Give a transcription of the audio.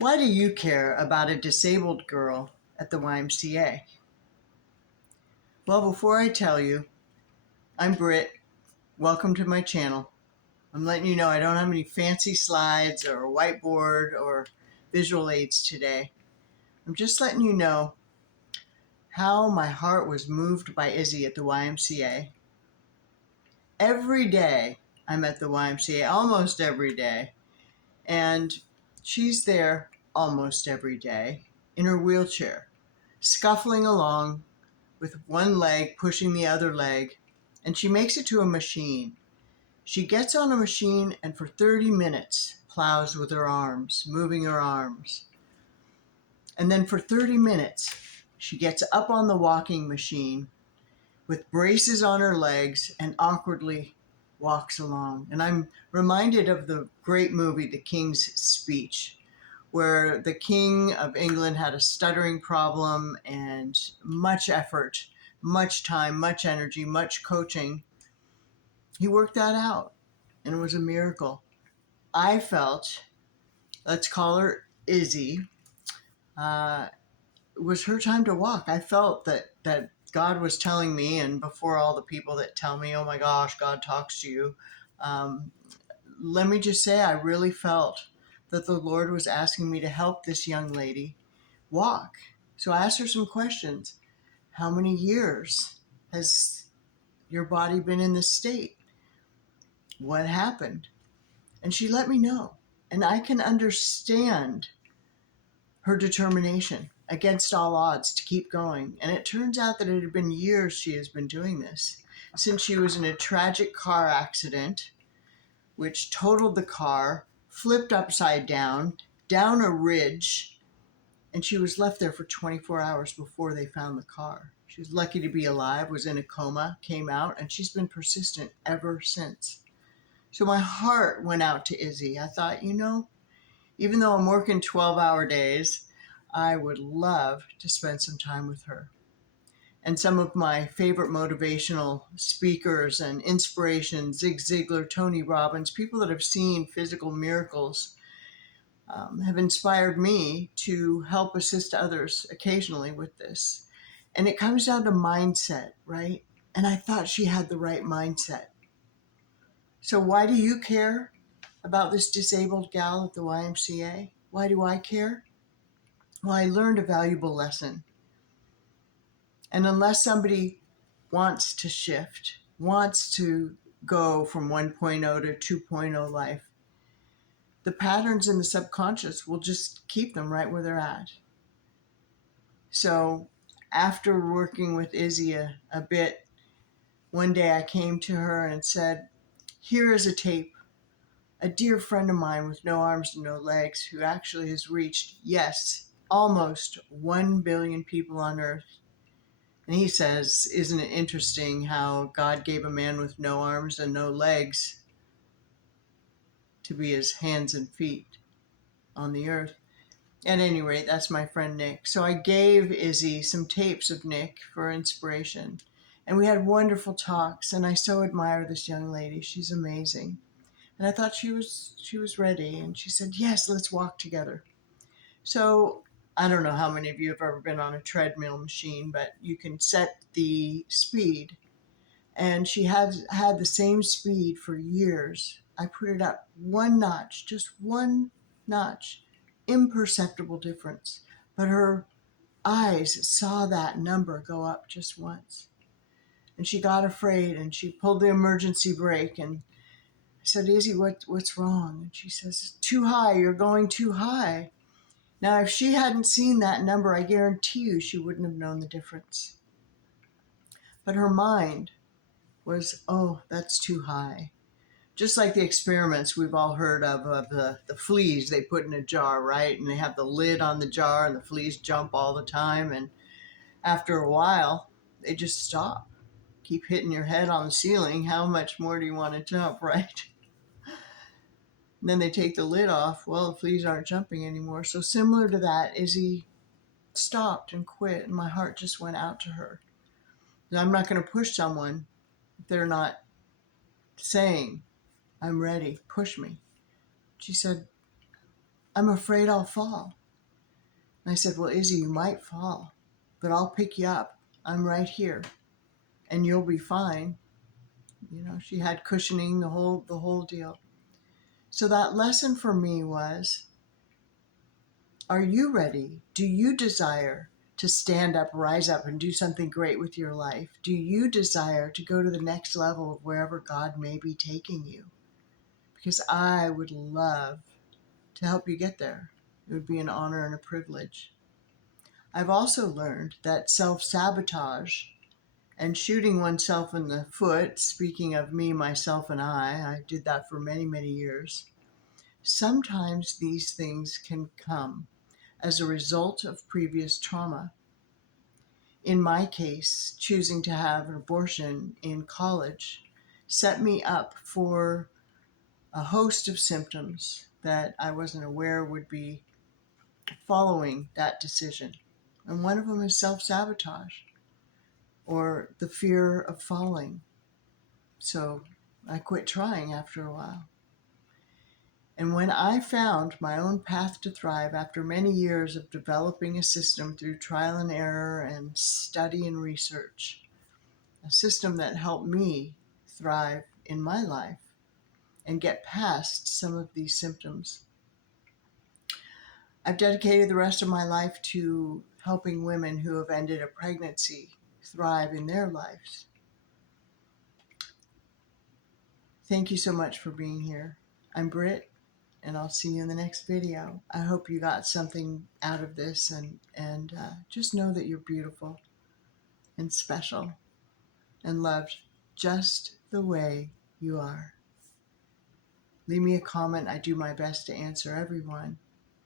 Why do you care about a disabled girl at the YMCA? Well, before I tell you, I'm Britt. Welcome to my channel. I'm letting you know I don't have any fancy slides or a whiteboard or visual aids today. I'm just letting you know how my heart was moved by Izzy at the YMCA. Every day I'm at the YMCA, almost every day, and she's there almost every day in her wheelchair, scuffling along with one leg pushing the other leg, and she makes it to a machine. She gets on a machine and for 30 minutes plows with her arms, moving her arms. And then for 30 minutes, she gets up on the walking machine with braces on her legs and awkwardly walks along. And I'm reminded of the great movie, The King's Speech, where the King of England had a stuttering problem and much effort, much time, much energy, much coaching. He worked that out, and it was a miracle. I felt, let's call her Izzy, it was her time to walk. I felt that God was telling me, and before all the people that tell me, oh my gosh, God talks to you, um, let me just say I really felt that the Lord was asking me to help this young lady walk. So I asked her some questions. How many years has your body been in this state? What happened? And she let me know. And I can understand her determination against all odds to keep going. And it turns out that it had been years she has been doing this, since she was in a tragic car accident which totaled the car, flipped upside down a ridge, and she was left there for 24 hours before they found the car. She was lucky to be alive, was in a coma, came out, and she's been persistent ever since. So my heart went out to Izzy. I thought, even though I'm working 12-hour days, I would love to spend some time with her. And some of my favorite motivational speakers and inspirations, Zig Ziglar, Tony Robbins, people that have seen physical miracles, have inspired me to help assist others occasionally with this. And it comes down to mindset, right? And I thought she had the right mindset. So why do you care about this disabled gal at the YMCA? Why do I care? Well, I learned a valuable lesson. And unless somebody wants to shift, wants to go from 1.0 to 2.0 life, the patterns in the subconscious will just keep them right where they're at. So after working with Izzy a bit, one day I came to her and said, here is a tape. A dear friend of mine with no arms and no legs who actually has reached, yes, almost 1 billion people on earth. And he says, isn't it interesting how God gave a man with no arms and no legs to be his hands and feet on the earth? At any rate, that's my friend Nick. So I gave Izzy some tapes of Nick for inspiration. And we had wonderful talks, and I so admire this young lady. She's amazing. And I thought she was ready, and she said, yes, let's walk together. So I don't know how many of you have ever been on a treadmill machine, but you can set the speed. And she has had the same speed for years. I put it up one notch, just one notch, imperceptible difference. But her eyes saw that number go up just once. And she got afraid, and she pulled the emergency brake, and I said, Izzy, what's wrong? And she says, too high, you're going too high. Now, if she hadn't seen that number, I guarantee you she wouldn't have known the difference. But her mind was, oh, that's too high. Just like the experiments we've all heard of the fleas they put in a jar, right? And they have the lid on the jar and the fleas jump all the time. And after a while, they just stop. Keep hitting your head on the ceiling. How much more do you want to jump, right? And then they take the lid off. Well, the fleas aren't jumping anymore. So similar to that, Izzy stopped and quit, and my heart just went out to her. I'm not going to push someone if they're not saying, I'm ready, push me. She said, I'm afraid I'll fall. And I said, well, Izzy, you might fall, but I'll pick you up. I'm right here and you'll be fine. You know, she had cushioning, the whole deal. So that lesson for me was, are you ready? Do you desire to stand up, rise up, and do something great with your life? Do you desire to go to the next level of wherever God may be taking you? Because I would love to help you get there. It would be an honor and a privilege. I've also learned that self-sabotage and shooting oneself in the foot, speaking of me, myself, and I did that for many, many years. Sometimes these things can come as a result of previous trauma. In my case, choosing to have an abortion in college set me up for a host of symptoms that I wasn't aware would be following that decision. And one of them is self-sabotage or the fear of falling. So I quit trying after a while. And when I found my own path to thrive after many years of developing a system through trial and error and study and research, a system that helped me thrive in my life and get past some of these symptoms, I've dedicated the rest of my life to helping women who have ended a pregnancy thrive in their lives. Thank you so much for being here. I'm Britt, and I'll see you in the next video. I hope you got something out of this, and just know that you're beautiful and special and loved just the way you are. Leave me a comment. I do my best to answer everyone.